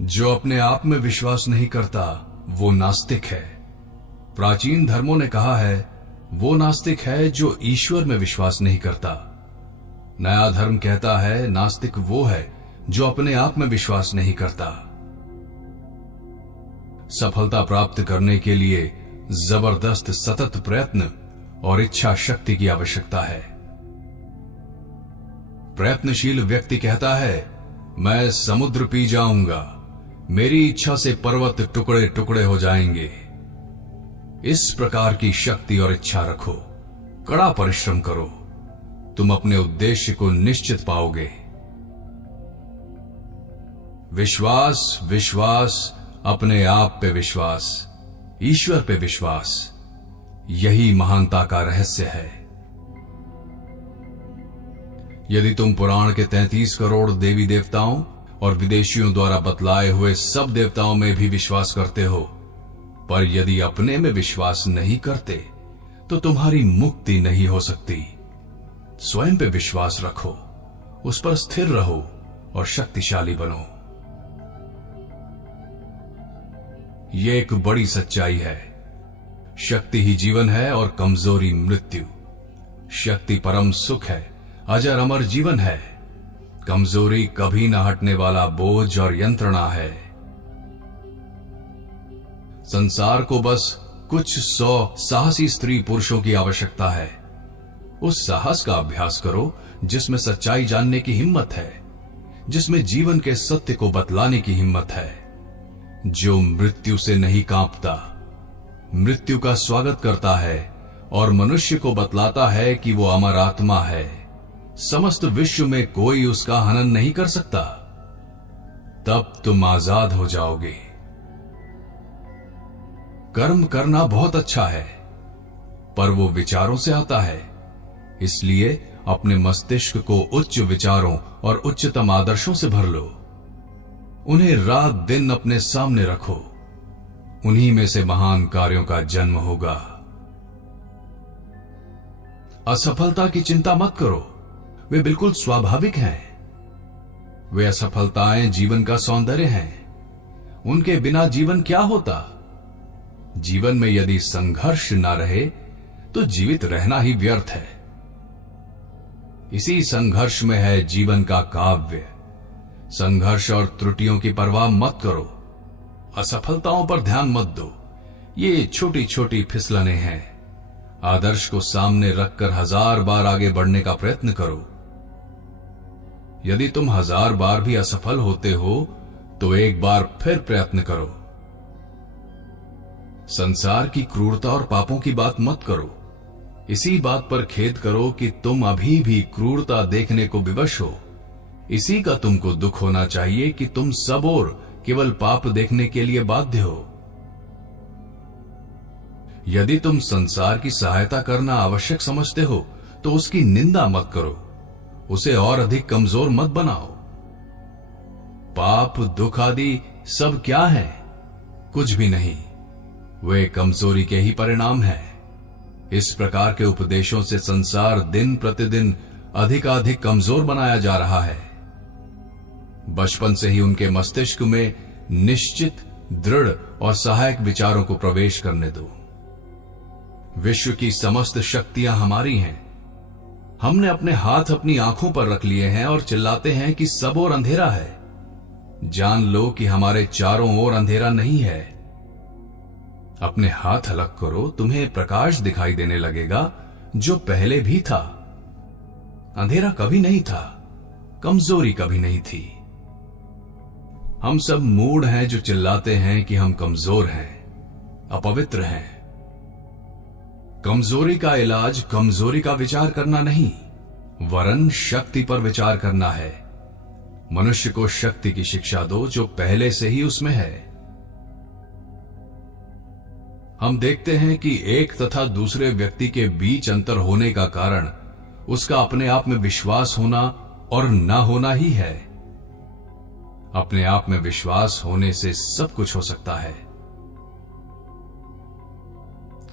जो अपने आप में विश्वास नहीं करता वो नास्तिक है। प्राचीन धर्मों ने कहा है वो नास्तिक है जो ईश्वर में विश्वास नहीं करता। नया धर्म कहता है नास्तिक वो है जो अपने आप में विश्वास नहीं करता। सफलता प्राप्त करने के लिए जबरदस्त सतत प्रयत्न और इच्छा शक्ति की आवश्यकता है। प्रयत्नशील व्यक्ति कहता है मैं समुद्र पी जाऊंगा, मेरी इच्छा से पर्वत टुकड़े टुकड़े हो जाएंगे। इस प्रकार की शक्ति और इच्छा रखो, कड़ा परिश्रम करो, तुम अपने उद्देश्य को निश्चित पाओगे। विश्वास, विश्वास, अपने आप पे विश्वास, ईश्वर पे विश्वास, यही महानता का रहस्य है। यदि तुम पुराण के 33 करोड़ देवी देवताओं और विदेशियों द्वारा बतलाए हुए सब देवताओं में भी विश्वास करते हो, पर यदि अपने में विश्वास नहीं करते तो तुम्हारी मुक्ति नहीं हो सकती। स्वयं पे विश्वास रखो, उस पर स्थिर रहो और शक्तिशाली बनो। ये एक बड़ी सच्चाई है। शक्ति ही जीवन है और कमजोरी मृत्यु। शक्ति परम सुख है, अजर अमर जीवन है। कमजोरी कभी न हटने वाला बोझ और यंत्रणा है। संसार को बस कुछ 100 साहसी स्त्री पुरुषों की आवश्यकता है। उस साहस का अभ्यास करो जिसमें सच्चाई जानने की हिम्मत है, जिसमें जीवन के सत्य को बतलाने की हिम्मत है, जो मृत्यु से नहीं कांपता, मृत्यु का स्वागत करता है और मनुष्य को बतलाता है कि वो अमर आत्मा है। समस्त विश्व में कोई उसका हनन नहीं कर सकता। तब तुम आजाद हो जाओगे। कर्म करना बहुत अच्छा है, पर वो विचारों से आता है। इसलिए अपने मस्तिष्क को उच्च विचारों और उच्चतम आदर्शों से भर लो। उन्हें रात दिन अपने सामने रखो। उन्हीं में से महान कार्यों का जन्म होगा। असफलता की चिंता मत करो, वे बिल्कुल स्वाभाविक हैं। वे असफलताएं जीवन का सौंदर्य हैं। उनके बिना जीवन क्या होता? जीवन में यदि संघर्ष ना रहे तो जीवित रहना ही व्यर्थ है। इसी संघर्ष में है जीवन का काव्य। संघर्ष और त्रुटियों की परवाह मत करो। असफलताओं पर ध्यान मत दो, ये छोटी छोटी फिसलने हैं। आदर्श को सामने रखकर 1000 बार आगे बढ़ने का प्रयत्न करो। यदि तुम 1000 बार भी असफल होते हो तो एक बार फिर प्रयत्न करो। संसार की क्रूरता और पापों की बात मत करो। इसी बात पर खेद करो कि तुम अभी भी क्रूरता देखने को विवश हो। इसी का तुमको दुख होना चाहिए कि तुम सब ओर केवल पाप देखने के लिए बाध्य हो। यदि तुम संसार की सहायता करना आवश्यक समझते हो तो उसकी निंदा मत करो, उसे और अधिक कमजोर मत बनाओ। पाप, दुख आदि सब क्या है? कुछ भी नहीं, वे कमजोरी के ही परिणाम हैं। इस प्रकार के उपदेशों से संसार दिन प्रतिदिन अधिकाधिक कमजोर बनाया जा रहा है। बचपन से ही उनके मस्तिष्क में निश्चित, दृढ़ और सहायक विचारों को प्रवेश करने दो। विश्व की समस्त शक्तियां हमारी हैं। हमने अपने हाथ अपनी आंखों पर रख लिए हैं और चिल्लाते हैं कि सब ओर अंधेरा है। जान लो कि हमारे चारों ओर अंधेरा नहीं है। अपने हाथ अलग करो, तुम्हें प्रकाश दिखाई देने लगेगा जो पहले भी था। अंधेरा कभी नहीं था, कमजोरी कभी नहीं थी। हम सब मूढ़ हैं जो चिल्लाते हैं कि हम कमजोर हैं, अपवित्र हैं। कमजोरी का इलाज कमजोरी का विचार करना नहीं, वरन शक्ति पर विचार करना है। मनुष्य को शक्ति की शिक्षा दो जो पहले से ही उसमें है। हम देखते हैं कि एक तथा दूसरे व्यक्ति के बीच अंतर होने का कारण उसका अपने आप में विश्वास होना और न होना ही है। अपने आप में विश्वास होने से सब कुछ हो सकता है।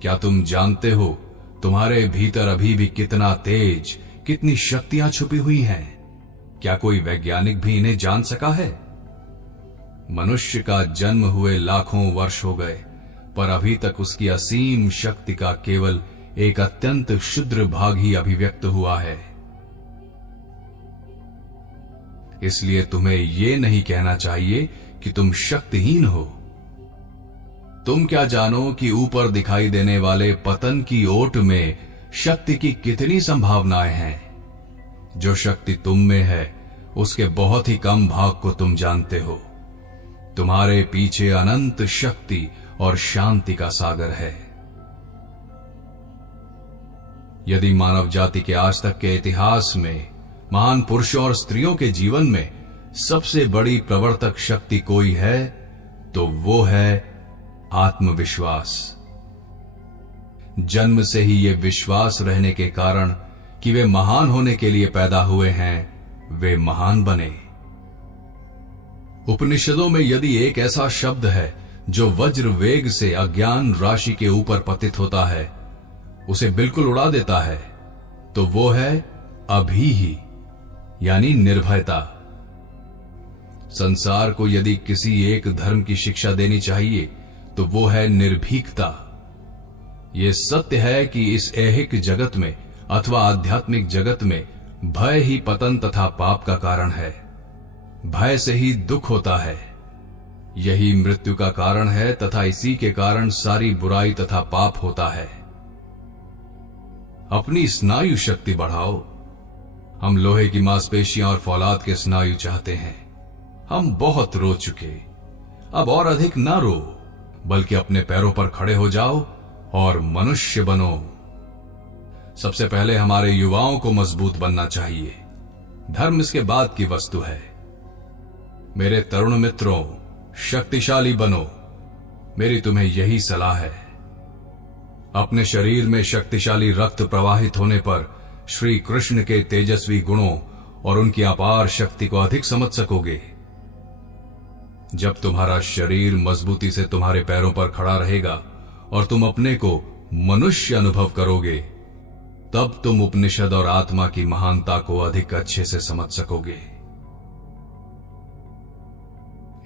क्या तुम जानते हो तुम्हारे भीतर अभी भी कितना तेज, कितनी शक्तियां छुपी हुई हैं? क्या कोई वैज्ञानिक भी इन्हें जान सका है? मनुष्य का जन्म हुए लाखों वर्ष हो गए, पर अभी तक उसकी असीम शक्ति का केवल एक अत्यंत क्षुद्र भाग ही अभिव्यक्त हुआ है। इसलिए तुम्हें यह नहीं कहना चाहिए कि तुम शक्तिहीन हो। तुम क्या जानो कि ऊपर दिखाई देने वाले पतन की ओट में शक्ति की कितनी संभावनाएं हैं। जो शक्ति तुम में है उसके बहुत ही कम भाग को तुम जानते हो। तुम्हारे पीछे अनंत शक्ति और शांति का सागर है। यदि मानव जाति के आज तक के इतिहास में महान पुरुषों और स्त्रियों के जीवन में सबसे बड़ी प्रवर्तक शक्ति कोई है तो वो है आत्मविश्वास। जन्म से ही ये विश्वास रहने के कारण कि वे महान होने के लिए पैदा हुए हैं, वे महान बने। उपनिषदों में यदि एक ऐसा शब्द है जो वज्र वेग से अज्ञान राशि के ऊपर पतित होता है, उसे बिल्कुल उड़ा देता है, तो वो है अभी ही, यानी निर्भयता। संसार को यदि किसी एक धर्म की शिक्षा देनी चाहिए तो वो है निर्भीकता। ये सत्य है कि इस ऐहिक जगत में अथवा आध्यात्मिक जगत में भय ही पतन तथा पाप का कारण है। भय से ही दुख होता है, यही मृत्यु का कारण है तथा इसी के कारण सारी बुराई तथा पाप होता है। अपनी स्नायु शक्ति बढ़ाओ। हम लोहे की मांसपेशियां और फौलाद के स्नायु चाहते हैं। हम बहुत रो चुके, अब और अधिक ना रो, बल्कि अपने पैरों पर खड़े हो जाओ और मनुष्य बनो। सबसे पहले हमारे युवाओं को मजबूत बनना चाहिए। धर्म इसके बाद की वस्तु है। मेरे तरुण मित्रों, शक्तिशाली बनो। मेरी तुम्हें यही सलाह है। अपने शरीर में शक्तिशाली रक्त प्रवाहित होने पर श्री कृष्ण के तेजस्वी गुणों और उनकी अपार शक्ति को अधिक समझ सकोगे। जब तुम्हारा शरीर मजबूती से तुम्हारे पैरों पर खड़ा रहेगा और तुम अपने को मनुष्य अनुभव करोगे, तब तुम उपनिषद और आत्मा की महानता को अधिक अच्छे से समझ सकोगे।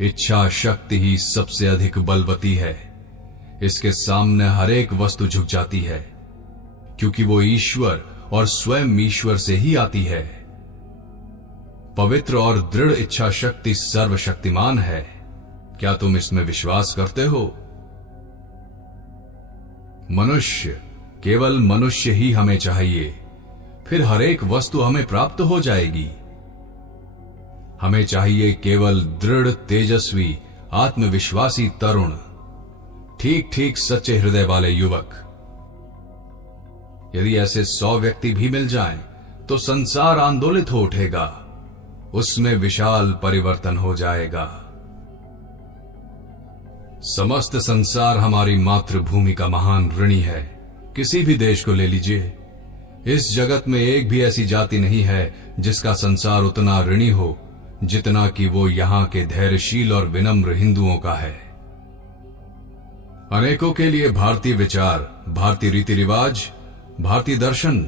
इच्छा शक्ति ही सबसे अधिक बलवती है। इसके सामने हर एक वस्तु झुक जाती है, क्योंकि वो ईश्वर और स्वयं ईश्वर से ही आती है। पवित्र और दृढ़ इच्छा शक्ति सर्वशक्तिमान है। क्या तुम इसमें विश्वास करते हो? मनुष्य, केवल मनुष्य ही हमें चाहिए, फिर हर एक वस्तु हमें प्राप्त हो जाएगी। हमें चाहिए केवल दृढ़, तेजस्वी, आत्मविश्वासी तरुण, ठीक ठीक सच्चे हृदय वाले युवक। यदि ऐसे 100 व्यक्ति भी मिल जाएं, तो संसार आंदोलित हो उठेगा। उसमें विशाल परिवर्तन हो जाएगा। समस्त संसार हमारी मातृभूमि का महान ऋणी है। किसी भी देश को ले लीजिए, इस जगत में एक भी ऐसी जाति नहीं है जिसका संसार उतना ऋणी हो जितना कि वो यहाँ के धैर्यशील और विनम्र हिंदुओं का है। अनेकों के लिए भारतीय विचार, भारतीय रीति रिवाज, भारतीय दर्शन,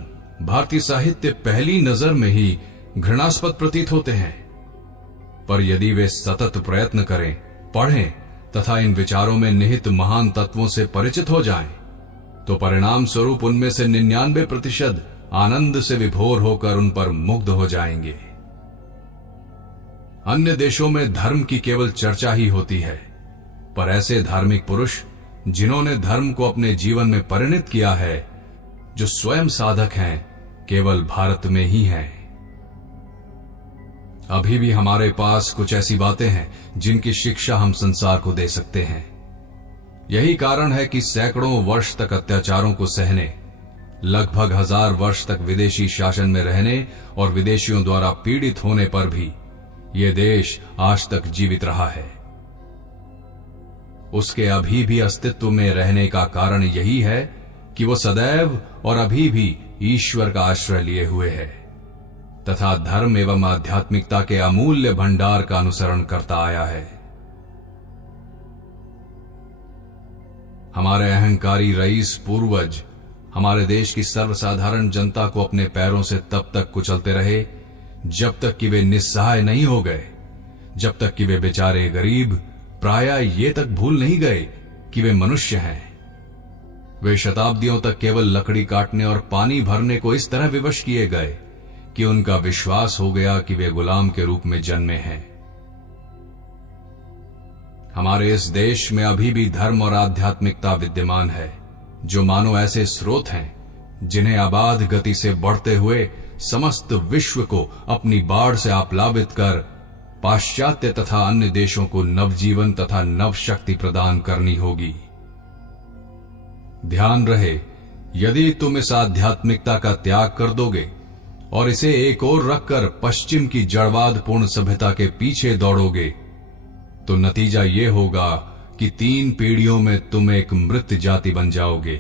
भारतीय साहित्य पहली नजर में ही घृणास्पद प्रतीत होते हैं, पर यदि वे सतत प्रयत्न करें, पढ़ें तथा इन विचारों में निहित महान तत्वों से परिचित हो जाएं, तो परिणाम स्वरूप उनमें से 99% आनंद से विभोर होकर उन पर मुग्ध हो जाएंगे। अन्य देशों में धर्म की केवल चर्चा ही होती है, पर ऐसे धार्मिक पुरुष जिन्होंने धर्म को अपने जीवन में परिणत किया है, जो स्वयं साधक हैं, केवल भारत में ही हैं। अभी भी हमारे पास कुछ ऐसी बातें हैं जिनकी शिक्षा हम संसार को दे सकते हैं। यही कारण है कि सैकड़ों वर्ष तक अत्याचारों को सहने, लगभग 1000 वर्ष तक विदेशी शासन में रहने और विदेशियों द्वारा पीड़ित होने पर भी यह देश आज तक जीवित रहा है। उसके अभी भी अस्तित्व में रहने का कारण यही है कि वो सदैव और अभी भी ईश्वर का आश्रय लिए हुए है तथा धर्म एवं आध्यात्मिकता के अमूल्य भंडार का अनुसरण करता आया है। हमारे अहंकारी रईस पूर्वज हमारे देश की सर्वसाधारण जनता को अपने पैरों से तब तक कुचलते रहे जब तक कि वे निस्सहाय नहीं हो गए, जब तक कि वे बेचारे गरीब प्रायः ये तक भूल नहीं गए कि वे मनुष्य हैं। वे शताब्दियों तक केवल लकड़ी काटने और पानी भरने को इस तरह विवश किए गए कि उनका विश्वास हो गया कि वे गुलाम के रूप में जन्मे हैं। हमारे इस देश में अभी भी धर्म और आध्यात्मिकता विद्यमान है, जो मानो ऐसे स्रोत हैं जिन्हें आबाद गति से बढ़ते हुए समस्त विश्व को अपनी बाढ़ से आप्लावित कर पाश्चात्य तथा अन्य देशों को नवजीवन तथा नव शक्ति प्रदान करनी होगी। ध्यान रहे, यदि तुम इस आध्यात्मिकता का त्याग कर दोगे और इसे एक ओर रखकर पश्चिम की जड़वादपूर्ण सभ्यता के पीछे दौड़ोगे, तो नतीजा ये होगा कि 3 पीढ़ियों में तुम एक मृत जाति बन जाओगे,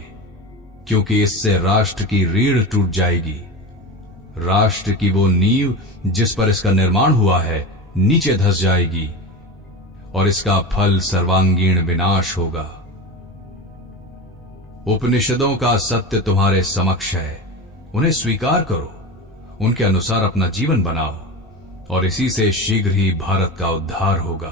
क्योंकि इससे राष्ट्र की रीढ़ टूट जाएगी। राष्ट्र की वो नींव जिस पर इसका निर्माण हुआ है नीचे धंस जाएगी और इसका फल सर्वांगीण विनाश होगा। उपनिषदों का सत्य तुम्हारे समक्ष है, उन्हें स्वीकार करो, उनके अनुसार अपना जीवन बनाओ और इसी से शीघ्र ही भारत का उद्धार होगा।